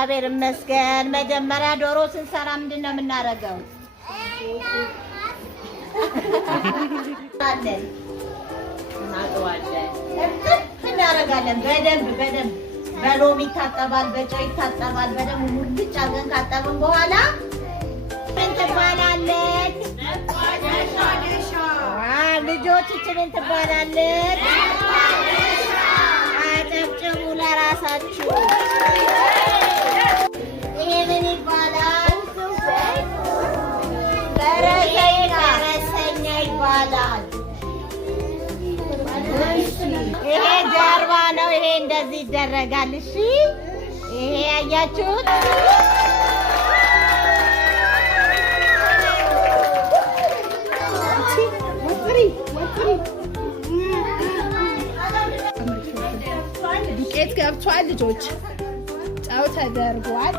እግዚአብሔር ይመስገን። መጀመሪያ ዶሮ ስንሰራ ምንድነው የምናደርገው? እናደርጋለን። በደንብ በሎሚ ይታጠባል፣ በጨው ይታጠባል። በደንብ ሙልጭ አድርገን ካጠብን በኋላ ምን ትባላለች? ልጆች ምን ትባላለች? አጨብጭቡ ለራሳችሁ። ይሄ ምን ይባላል? ፈረሰኛ ይባላል። ይሄ ጀርባ ነው። ይሄ እንደዚህ ይደረጋል። እሺ፣ ይሄ ያያችሁት ዱቄት ገብቷል። ልጆች ጨው ተደርጓል።